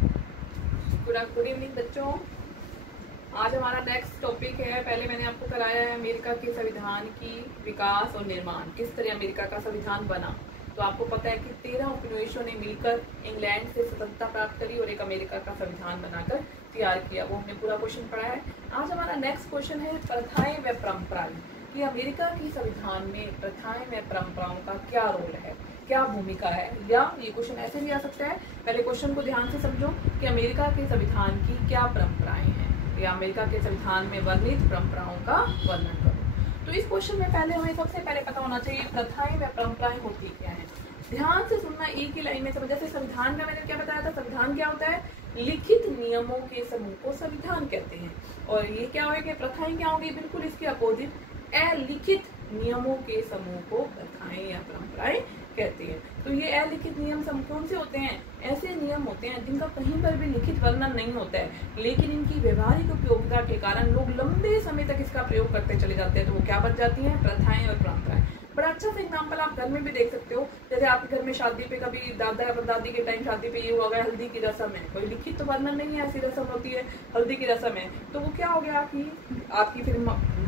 Good evening बच्चों। आज हमारा नेक्स्ट टॉपिक है। पहले मैंने आपको कराया है अमेरिका के संविधान की विकास और निर्माण, किस तरह अमेरिका का संविधान बना। तो आपको पता है कि 13 उपनिवेशों ने मिलकर इंग्लैंड से स्वतंत्रता प्राप्त करी और एक अमेरिका का संविधान बनाकर तैयार किया। वो हमने पूरा क्वेश्चन पढ़ा है। आज हमारा नेक्स्ट क्वेश्चन है प्रथाएं व परंपराएं, कि अमेरिका की संविधान में प्रथाएं व परंपराओं का क्या रोल है, क्या भूमिका है। या ये क्वेश्चन ऐसे भी आ सकता है, पहले क्वेश्चन को ध्यान से समझो कि अमेरिका के संविधान की क्या परंपराएं हैं, या अमेरिका के संविधान में वर्णित परंपराओं का वर्णन करो। तो इस क्वेश्चन में पहले हमें सबसे पहले पता होना चाहिए प्रथाएं व परंपराएं होती क्या है। ध्यान से सुनना, एक ही लाइन में समझ। जैसे संविधान का मैंने क्या बताया था, संविधान क्या होता है, लिखित नियमों के समूह को संविधान कहते हैं। और ये क्या होगा, प्रथाएं क्या होगी, बिल्कुल इसके अपोजिट, अलिखित नियमों के समूह को प्रथाएं या परंपराएं कहते हैं। तो ये अलिखित नियम कौन से होते हैं, ऐसे नियम होते हैं जिनका कहीं पर भी लिखित वर्णन नहीं होता है, लेकिन इनकी व्यवहारिक उपयोगिता के कारण लोग लंबे समय तक इसका प्रयोग करते चले जाते हैं। तो वो क्या बन जाती हैं, प्रथाएं और परंपराएं। बड़ा अच्छा सा एग्जाम्पल आप घर में भी देख सकते हो। जैसे आपके घर में शादी पे कभी दादा या दादी के टाइम शादी पे ये हुआ गया, हल्दी की रस्म है, कोई लिखित तो वर्णन नहीं है, ऐसी रस्म होती है, हल्दी की रस्म है। तो वो क्या हो गया कि आपकी फिर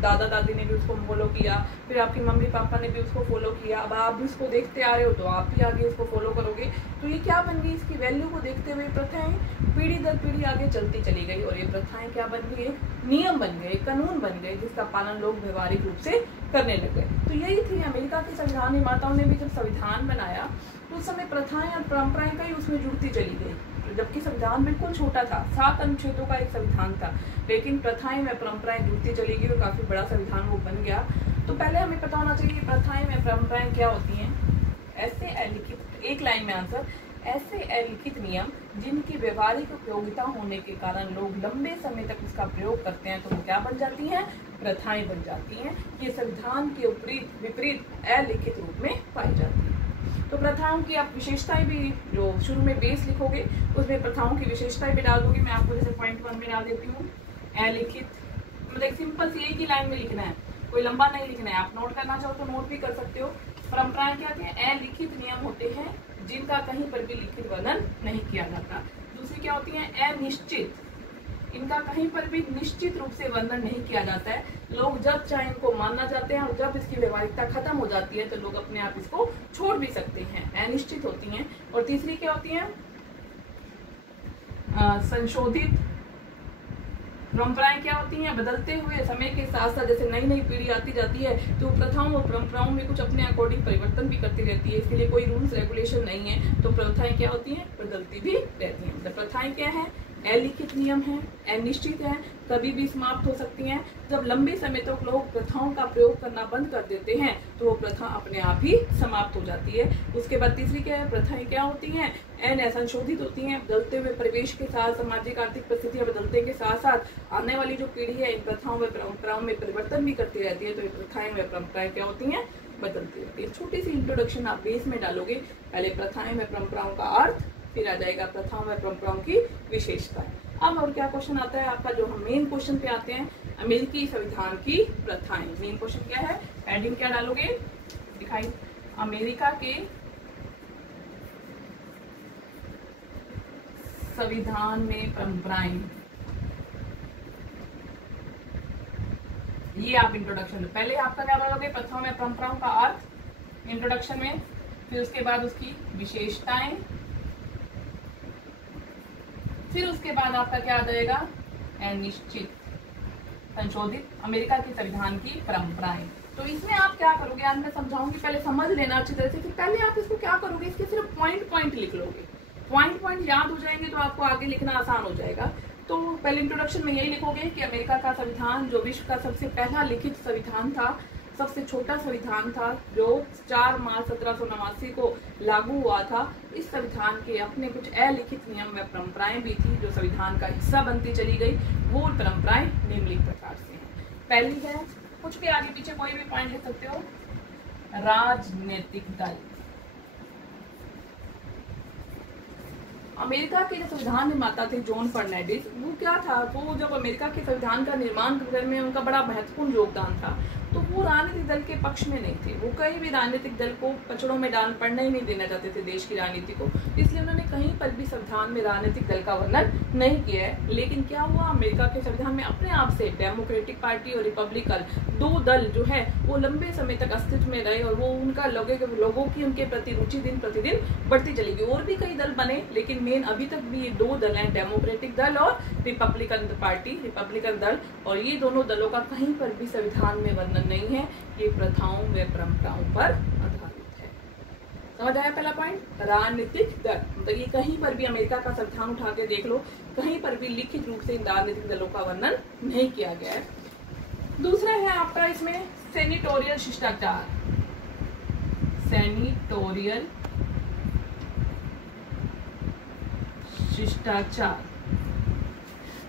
दादा दादी ने भी उसको फॉलो किया, फिर आपकी मम्मी पापा ने भी उसको फॉलो किया, अब आप भी उसको देखते आ रहे हो तो आप भी आगे इसको फॉलो करोगे। तो ये क्या बन गई, इसकी वैल्यू को देखते हुए प्रथाएं पीढ़ी दर पीढ़ी आगे चलती चली गई, और ये प्रथाएं क्या बन गई, नियम बन गए, कानून बन गए, जिसका पालन लोग व्यवहारिक रूप से करने लग गए। तो यही थी अमेरिका के संविधान निर्माताओं ने भी जब संविधान बनाया तो उस समय प्रथाएं और परंपराएं का ही उसमें जुड़ती चली गई। जबकि संविधान बिल्कुल छोटा था, 7 अनुच्छेदों का एक संविधान था, लेकिन प्रथाएं व परंपराएं जुड़ती चली गई और काफी बड़ा संविधान वो बन गया। तो पहले हमें पता होना चाहिए कि प्रथाएं व परंपराएं क्या होती हैं। ऐसे अलिखित, एक लाइन में आंसर, ऐसे अलिखित नियम जिनकी व्यवहारिक उपयोगिता होने के कारण लोग लंबे समय तक उसका प्रयोग करते हैं, तो वो क्या बन जाती हैं, प्रथाएं बन जाती हैं। ये संविधान के विपरीत अलिखित रूप में पाई जाती है। तो प्रथाओं की आप विशेषताएं भी, जो शुरू में बेस लिखोगे उसमें प्रथाओं की विशेषताएं भी डाल दोगे। मैं आपको जैसे पॉइंट 1 में डाल देती हूँ, अलिखित, मतलब सिंपल सी एक ही लाइन में लिखना है, कोई लंबा नहीं लिखना है। आप नोट करना चाहो तो नोट भी कर सकते हो। परंपराएं क्या होती हैं, अलिखित नियम होते हैं जिनका कहीं पर भी लिखित वर्णन नहीं किया जाता। दूसरी क्या होती है, अनिश्चित, इनका कहीं पर भी निश्चित रूप से वर्णन नहीं किया जाता है। लोग जब चाहे इनको मानना चाहते हैं, और जब इसकी व्यवहारिकता खत्म हो जाती है तो लोग अपने आप इसको छोड़ भी सकते हैं, अनिश्चित होती हैं। और तीसरी क्या होती है, संशोधित। परंपराएं क्या होती हैं, बदलते हुए समय के साथ साथ जैसे नई नई पीढ़ी आती जाती है तो प्रथाओं और परंपराओं में कुछ अपने अकॉर्डिंग परिवर्तन भी करती रहती है। इसके लिए कोई रूल्स रेगुलेशन नहीं है, तो प्रथाएं क्या होती हैं, बदलती भी रहती हैं। मतलब प्रथाएं क्या है, अलिखित नियम है, अनिश्चित है, कभी भी समाप्त हो सकती हैं। जब लंबे समय तक लोग प्रथाओं का प्रयोग करना बंद कर देते हैं तो वो प्रथा अपने आप ही समाप्त हो जाती है। उसके बाद तीसरी क्या है, प्रथाएं क्या होती हैं, संशोधित होती हैं, बदलते हुए परिवेश के साथ, सामाजिक आर्थिक परिस्थितियां बदलते के साथ साथ आने वाली जो पीढ़ी है इन प्रथाओं व परंपराओं में परिवर्तन भी करती रहती है। तो ये प्रथाएं व परंपराएं क्या होती हैं, बदलती रहती है। छोटी सी इंट्रोडक्शन आप बेस में डालोगे, पहले प्रथाएं व परंपराओं का अर्थ, फिर आ जाएगा प्रथाओं व परंपराओं की विशेषता। अब और क्या क्वेश्चन आता है आपका, जो हम मेन क्वेश्चन पे आते हैं, अमेरिकी संविधान की प्रथाएं। मेन क्वेश्चन क्या है, हेडिंग क्या डालोगे, दिखाई, अमेरिका के संविधान में परंपराएं। ये आप इंट्रोडक्शन, पहले आपका क्या डालोगे, प्रथाओं में परंपराओं का अर्थ इंट्रोडक्शन में, फिर उसके बाद उसकी विशेषताएं, फिर उसके बाद आपका क्या आ जाएगा, अनिश्चित, संशोधित, अमेरिका के संविधान की परंपराएं। तो इसमें आप क्या करोगे, आज मैं समझाऊंगी, पहले समझ लेना अच्छी तरह से। फिर पहले आप इसको क्या करोगे, इसके सिर्फ पॉइंट लिख लोगे, पॉइंट याद हो जाएंगे तो आपको आगे लिखना आसान हो जाएगा। तो पहले इंट्रोडक्शन में यही लिखोगे कि अमेरिका का संविधान, जो विश्व का सबसे पहला लिखित संविधान था, सबसे छोटा संविधान था, जो 4 मार्च 1789 को लागू हुआ था। इस संविधान के अपने कुछ अलिखित नियम व परंपराएं भी थी जो संविधान का हिस्सा बनती चली गई। वो परंपराएं निम्नलिखित प्रकार से हैं। पहली है, कुछ भी आगे पीछे कोई भी पॉइंट लिख सकते हो, राजनीतिक दल। अमेरिका के जो संविधान निर्माता थे जॉन फर्नांडिस, वो क्या था, वो जब अमेरिका के संविधान का निर्माण करने में उनका बड़ा महत्वपूर्ण योगदान था। तो वो राजनीतिक दल के पक्ष में नहीं थे। वो कहीं भी राजनीतिक दल को पचड़ों में डाल पड़ना ही नहीं देना चाहते थे देश की राजनीति को, इसलिए उन्होंने कहीं पर भी संविधान में राजनीतिक दल का वर्णन नहीं किया है। लेकिन क्या हुआ, अमेरिका के संविधान में अपने आप से डेमोक्रेटिक पार्टी और रिपब्लिकन दो दल जो है वो लंबे समय तक अस्तित्व में रहे और वो उनका लोगों की उनके प्रति रुचि दिन प्रतिदिन बढ़ती चली गई। और भी कई दल बने, लेकिन मेन अभी तक भी ये दो दल हैं, डेमोक्रेटिक दल और रिपब्लिकन पार्टी, रिपब्लिकन दल। और ये दोनों दलों का कहीं पर भी संविधान में वर्णन नहीं है, ये प्रथाओं व परंपराओं पर आधारित है। समझ आया पहला पॉइंट, राजनीतिक दल। मतलब ये कहीं पर भी अमेरिका का संविधान उठा के देख लो, कहीं पर भी लिखित रूप से इन राजनीतिक दलों का वर्णन नहीं किया गया है। दूसरा है आपका इसमें सेनेटोरियल शिष्टाचार। सेनेटोरियल शिष्टाचार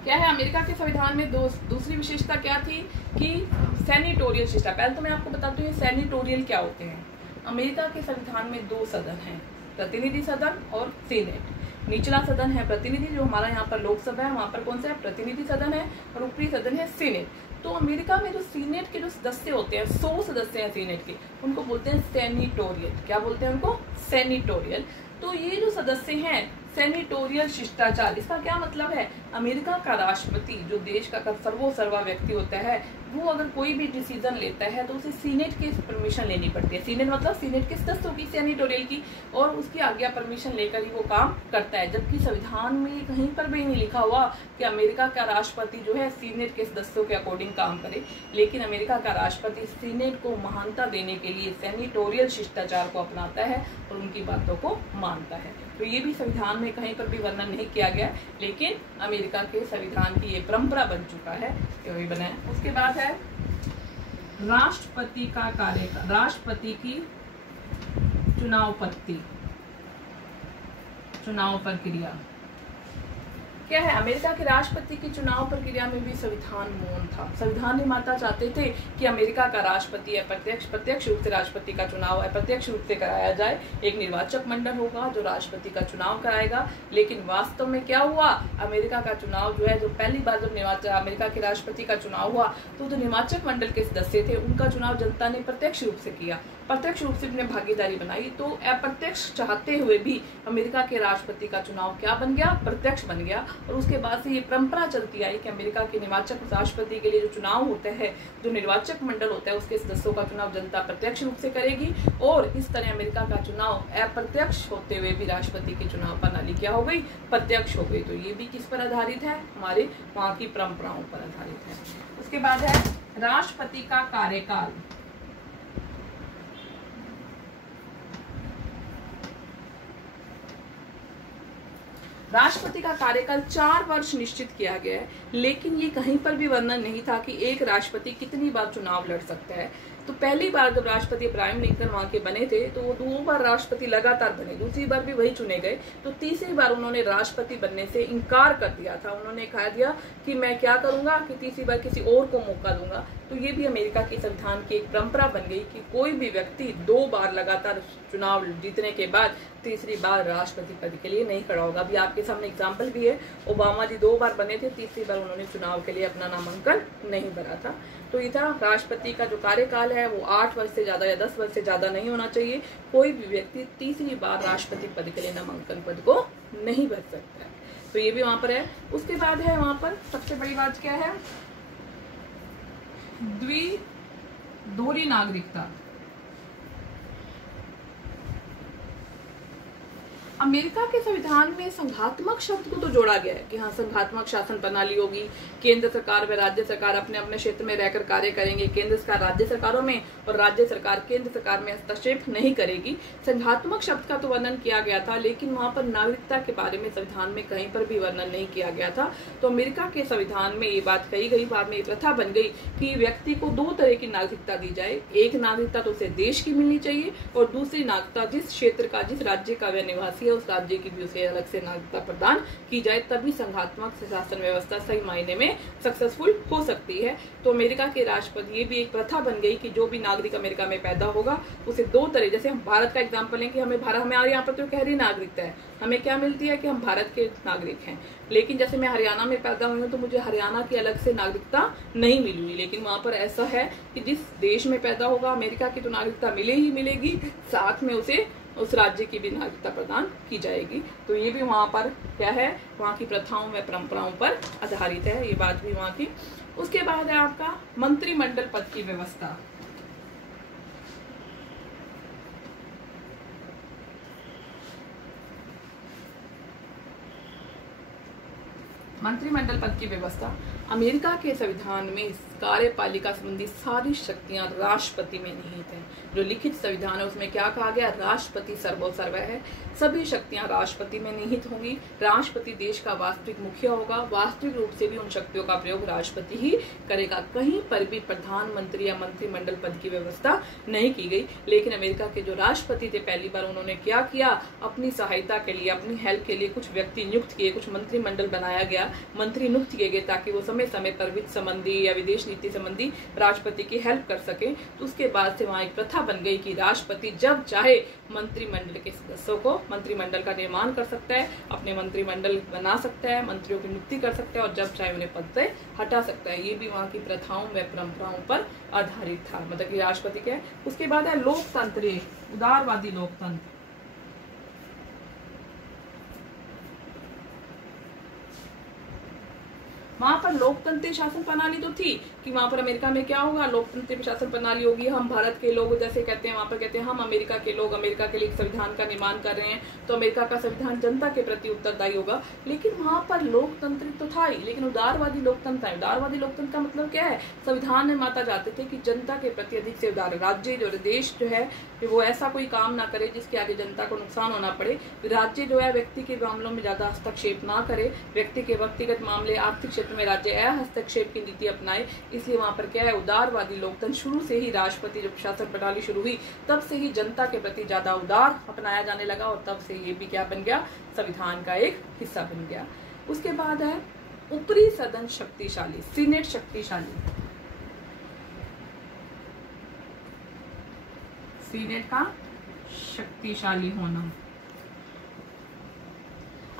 क्या है, अमेरिका के संविधान में दूसरी विशेषता क्या थी कि सेनेटोरियल शिष्टाचार। पहले तो मैं आपको बताती हूँ सेनेटोरियल क्या होते हैं। अमेरिका के संविधान में दो सदन हैं, प्रतिनिधि सदन और सीनेट। निचला सदन है प्रतिनिधि, जो हमारा यहाँ पर लोकसभा है, वहां पर कौन सा है, प्रतिनिधि सदन है, और ऊपरी सदन है सीनेट। तो अमेरिका में जो सीनेट के जो सदस्य होते हैं, 100 सदस्य हैं सीनेट के, उनको बोलते हैं सेनेटोरियल। क्या बोलते हैं उनको, सेनेटोरियल। तो ये जो सदस्य हैं सेनेटोरियल शिष्टाचार, इसका क्या मतलब है, अमेरिका का राष्ट्रपति जो देश का सर्वोसर्वा व्यक्ति होता है, वो अगर कोई भी डिसीजन लेता है तो उसे सीनेट की परमिशन लेनी पड़ती है। सीनेट मतलब सीनेट के सदस्यों की, सेनेटोरियल की, और उसकी आज्ञा परमिशन लेकर ही वो काम करता है। जबकि संविधान में कहीं पर भी नहीं लिखा हुआ कि अमेरिका का राष्ट्रपति जो है सीनेट के सदस्यों के अकॉर्डिंग काम करे, लेकिन अमेरिका का राष्ट्रपति सीनेट को महानता देने के लिए सेनेटोरियल शिष्टाचार को अपनाता है और उनकी बातों को मानता है। तो ये भी संविधान में कहीं पर भी वर्णन नहीं किया गया, लेकिन अमेरिका के संविधान की ये परंपरा बन चुका है, ये बना है। उसके बाद है राष्ट्रपति का कार्यकाल, राष्ट्रपति की चुनाव प्रक्रिया क्या है। अमेरिका के राष्ट्रपति की चुनाव प्रक्रिया में भी संविधान मौन था। संविधान निर्माता चाहते थे कि अमेरिका का राष्ट्रपति है प्रत्यक्ष रूप से राष्ट्रपति का चुनाव अप्रत्यक्ष रूप से कराया जाए, एक निर्वाचक मंडल होगा जो राष्ट्रपति का चुनाव कराएगा। लेकिन वास्तव में क्या हुआ, अमेरिका का चुनाव जो है, जो पहली बार जब अमेरिका के राष्ट्रपति का चुनाव हुआ तो जो निर्वाचक मंडल के सदस्य थे उनका चुनाव जनता ने प्रत्यक्ष रूप से किया, प्रत्यक्ष रूप से अपने भागीदारी बनाई। तो अप्रत्यक्ष चाहते हुए भी अमेरिका के राष्ट्रपति का चुनाव क्या बन गया, प्रत्यक्ष बन गया। और उसके बाद से ये परंपरा चलती आई कि अमेरिका के निर्वाचक राष्ट्रपति के लिए जो चुनाव होते हैं, जो निर्वाचक मंडल होता है, उसके सदस्यों का चुनाव जनता प्रत्यक्ष रूप से करेगी। और इस तरह अमेरिका का चुनाव अप्रत्यक्ष होते हुए भी राष्ट्रपति के चुनाव प्रणाली क्या हो गई, प्रत्यक्ष हो गई। तो ये भी किस पर आधारित है, हमारे वहाँ की परंपराओं पर आधारित है। उसके बाद है राष्ट्रपति का कार्यकाल। राष्ट्रपति का कार्यकाल 4 वर्ष निश्चित किया गया है, लेकिन ये कहीं पर भी वर्णन नहीं था कि एक राष्ट्रपति कितनी बार चुनाव लड़ सकता है। तो पहली बार जब राष्ट्रपति अब्राहम लिंकन वहां के बने थे तो वो 2 बार राष्ट्रपति लगातार बने, दूसरी बार भी वही चुने गए। तो तीसरी बार उन्होंने राष्ट्रपति बनने से इनकार कर दिया था। उन्होंने कहा दिया कि मैं क्या करूंगा कि तीसरी बार किसी और को मौका दूंगा। तो ये भी अमेरिका के संविधान की एक परंपरा बन गई कि कोई भी व्यक्ति 2 बार लगातार चुनाव जीतने के बाद तीसरी बार राष्ट्रपति पद के लिए नहीं खड़ा होगा। अभी आपके सामने एग्जाम्पल भी है, ओबामा जी 2 बार बने थे, तीसरी बार उन्होंने चुनाव के लिए अपना नामांकन नहीं भरा था। तो ये था राष्ट्रपति का जो कार्यकाल है वो 8 वर्ष से ज्यादा या 10 वर्ष से ज्यादा नहीं होना चाहिए। कोई भी व्यक्ति तीसरी बार राष्ट्रपति पद के लिए नामांकन पद को नहीं भर सकता है। तो ये भी वहां पर है। उसके बाद है वहां पर सबसे बड़ी बात क्या है, दोहरी नागरिकता। अमेरिका के संविधान में संघात्मक शब्द को तो जोड़ा गया है कि हाँ संघात्मक शासन प्रणाली होगी, केंद्र सरकार व राज्य सरकार अपने अपने क्षेत्र में रहकर कार्य करेंगे, केंद्र सरकार राज्य सरकारों में और राज्य सरकार केंद्र सरकार में हस्तक्षेप नहीं करेगी। संघात्मक शब्द का तो वर्णन किया गया था, लेकिन वहां पर नागरिकता के बारे में संविधान में कहीं पर भी वर्णन नहीं किया गया था। तो अमेरिका के संविधान में ये बात कही गई, बाद में प्रथा बन गई कि व्यक्ति को 2 तरह की नागरिकता दी जाए। एक नागरिकता तो उसे देश की मिलनी चाहिए और दूसरी नागरिकता जिस क्षेत्र का, जिस राज्य का वह निवासी है उस राज्य की भी उसे अलग से नागरिकता प्रदान की जाए, तभी संघात्मक शासन व्यवस्था सही मायने में सक्सेसफुल हो सकती है। तो अमेरिका के राष्ट्रपति, ये भी एक प्रथा बन गई कि जो भी नागरिक अमेरिका में पैदा होगा उसे दो तरह, जैसे हम भारत का एग्जाम्पल लें कि हमारे यहाँ पर तो गहरी नागरिकता है, हमें क्या मिलती है कि हम भारत के नागरिक हैं, लेकिन जैसे मैं हरियाणा में पैदा हुई हूँ तो मुझे हरियाणा की अलग से नागरिकता नहीं मिली, लेकिन वहां पर ऐसा है कि जिस देश में पैदा होगा अमेरिका की तो नागरिकता मिले ही मिलेगी, साथ में उसे उस राज्य की भी नागरिकता प्रदान की जाएगी। तो ये भी वहां पर क्या है, वहां की प्रथाओं व परंपराओं पर आधारित है, ये बात भी वहां की। उसके बाद है आपका मंत्रिमंडल पद की व्यवस्था। मंत्रिमंडल पद की व्यवस्था, अमेरिका के संविधान में कार्यपालिका संबंधी सारी शक्तियां राष्ट्रपति में निहित हैं। जो लिखित संविधान है उसमें क्या कहा गया, राष्ट्रपति सर्वोसर्व है, सभी शक्तियां राष्ट्रपति में निहित होंगी। राष्ट्रपति देश का वास्तविक मुखिया होगा, वास्तविक रूप से भी उन शक्तियों का प्रयोग राष्ट्रपति ही करेगा। कहीं पर भी प्रधानमंत्री या मंत्रिमंडल पद की व्यवस्था नहीं की गई। लेकिन अमेरिका के जो राष्ट्रपति थे, पहली बार उन्होंने क्या किया, अपनी सहायता के लिए, अपनी हेल्प के लिए कुछ व्यक्ति नियुक्त किए, कुछ मंत्रिमंडल बनाया गया, मंत्री नियुक्त किए गए ताकि वो समय समय पर वित्त संबंधी या विदेश नीति संबंधी राष्ट्रपति की हेल्प कर सके। तो उसके बाद से वहां एक प्रथा बन गई कि राष्ट्रपति जब चाहे मंत्रिमंडल के सदस्यों को, मंत्रिमंडल का निर्माण कर सकता है, अपने मंत्रिमंडल बना सकता है, मंत्रियों की नियुक्ति कर सकता है और जब चाहे उन्हें पद से हटा सकता है। ये भी वहां की प्रथाओं व परंपराओं पर आधारित था, मतलब कि राष्ट्रपति क्या है। उसके बाद है लोकतंत्र, उदारवादी लोकतंत्र। वहां पर लोकतंत्र शासन प्रणाली तो थी कि वहां पर अमेरिका में क्या होगा, लोकतंत्र शासन प्रणाली होगी। हम भारत के लोग जैसे कहते हैं, वहां पर कहते हैं हम अमेरिका के लोग अमेरिका के लिए एक संविधान का निर्माण कर रहे हैं, तो अमेरिका का संविधान जनता के प्रति उत्तरदायी होगा। लेकिन वहां पर लोकतंत्र तो था ही, लेकिन उदारवादी लोकतंत्र है। उदारवादी लोकतंत्र का मतलब क्या है, संविधान निर्माता चाहते थे कि जनता के प्रति अधिक से उदार, राज्य जो देश जो है वो ऐसा कोई काम ना करे जिसके आगे जनता को नुकसान होना पड़े। राज्य जो है व्यक्ति के मामलों में ज्यादा हस्तक्षेप ना करे, व्यक्ति के व्यक्तिगत मामले, आर्थिक क्षेत्र में राज्य हस्तक्षेप की नीति अपनाए। इसलिए वहां पर क्या है, उदारवादी लोकतंत्र। शुरू से ही राष्ट्रपति जब शासन प्रणाली शुरू हुई तब से ही जनता के प्रति ज्यादा उदार अपनाया जाने लगा और तब से ये भी क्या बन गया, संविधान का एक हिस्सा बन गया। उसके बाद है ऊपरी सदन शक्तिशाली, सीनेट शक्तिशाली। सीनेट का शक्तिशाली होना।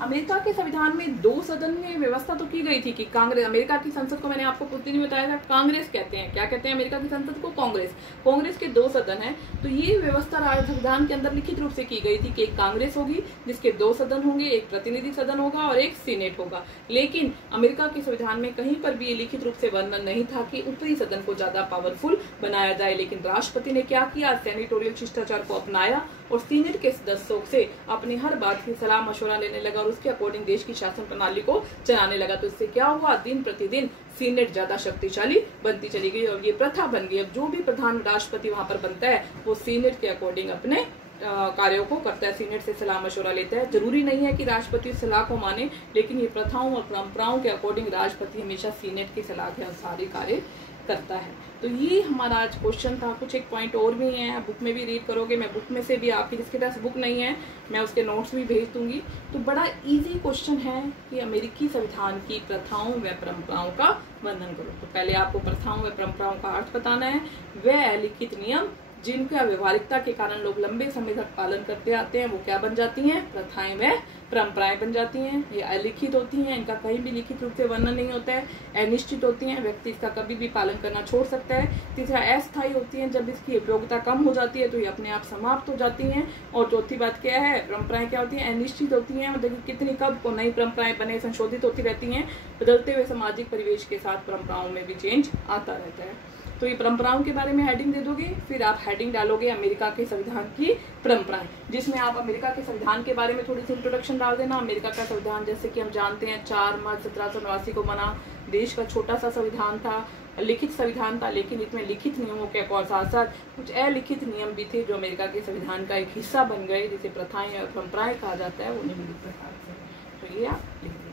अमेरिका के संविधान में दो सदन में व्यवस्था तो की गई थी कि कांग्रेस, अमेरिका की संसद को मैंने आपको कुछ दिन बताया था, कांग्रेस कहते हैं। क्या कहते हैं अमेरिका की संसद को? कांग्रेस। कांग्रेस के दो सदन हैं, तो ये व्यवस्था संविधान के अंदर लिखित रूप से की गई थी कि एक कांग्रेस होगी जिसके दो सदन होंगे, एक प्रतिनिधि सदन होगा और एक सीनेट होगा। लेकिन अमेरिका के संविधान में कहीं पर भी ये लिखित रूप से वर्णन नहीं था कि ऊपरी सदन को ज्यादा पावरफुल बनाया जाए। लेकिन राष्ट्रपति ने क्या किया, सेनेटोरियल शिष्टाचार को अपनाया और सीनेट के सदस्यों से अपनी हर बात की सलाह मशवरा लेने लगा और उसके अकॉर्डिंग देश की शासन प्रणाली को चलाने लगा। तो इससे क्या हुआ, दिन प्रतिदिन सीनेट ज्यादा शक्तिशाली बनती चली गई और ये प्रथा बन गई। अब जो भी प्रधान राष्ट्रपति वहां पर बनता है वो सीनेट के अकॉर्डिंग अपने कार्यों को करता है, सीनेट से सलाह मशवरा लेता है। जरूरी नहीं है कि राष्ट्रपति सलाह को माने, लेकिन ये प्रथाओं और परंपराओं के अकॉर्डिंग राष्ट्रपति हमेशा सीनेट की सलाह के अनुसार ही कार्य करता है। तो ये हमारा आज क्वेश्चन था। कुछ एक पॉइंट और भी हैं, बुक में भी रीड करोगे, मैं बुक में से भी, आपकी जिसके पास बुक नहीं है मैं उसके नोट्स भी भेज दूंगी। तो बड़ा इजी क्वेश्चन है कि अमेरिकी संविधान की प्रथाओं व परंपराओं का वर्णन करो। तो पहले आपको प्रथाओं व परंपराओं का अर्थ बताना है। वह लिखित नियम जिनका व्यवहारिकता के कारण लोग लंबे समय तक पालन करते आते हैं वो क्या बन जाती हैं, प्रथाएं व परंपराएं बन जाती हैं। ये अलिखित होती हैं, इनका कहीं भी लिखित रूप से वर्णन नहीं होता है, अनिश्चित होती हैं, व्यक्ति इसका कभी भी पालन करना छोड़ सकता है। तीसरा, अस्थायी होती हैं, जब इसकी उपयोगिता कम हो जाती है तो ये अपने आप समाप्त हो जाती हैं। और चौथी बात क्या है, परंपराएं क्या होती हैं, अनिश्चित होती हैं, मतलब कितनी कब को नई परंपराएं बने संशोधित होती रहती हैं। बदलते हुए सामाजिक परिवेश के साथ परंपराओं में भी चेंज आता रहता है। तो ये परंपराओं के बारे में हेडिंग दे दोगे, फिर आप हेडिंग डालोगे अमेरिका के संविधान की परंपराएं, जिसमें आप अमेरिका के संविधान के बारे में थोड़ी सी इंट्रोडक्शन डाल देना। अमेरिका का संविधान जैसे कि हम जानते हैं 4 मार्च 1789 को बना, देश का छोटा सा संविधान था, लिखित संविधान था, लेकिन इसमें लिखित नियमों के साथ साथ कुछ अलिखित नियम भी थे जो अमेरिका के संविधान का एक हिस्सा बन गए, जिसे प्रथाएं और परंपराएं कहा जाता है, वो निम्नलिखित प्रकार से। तो ये आप लिख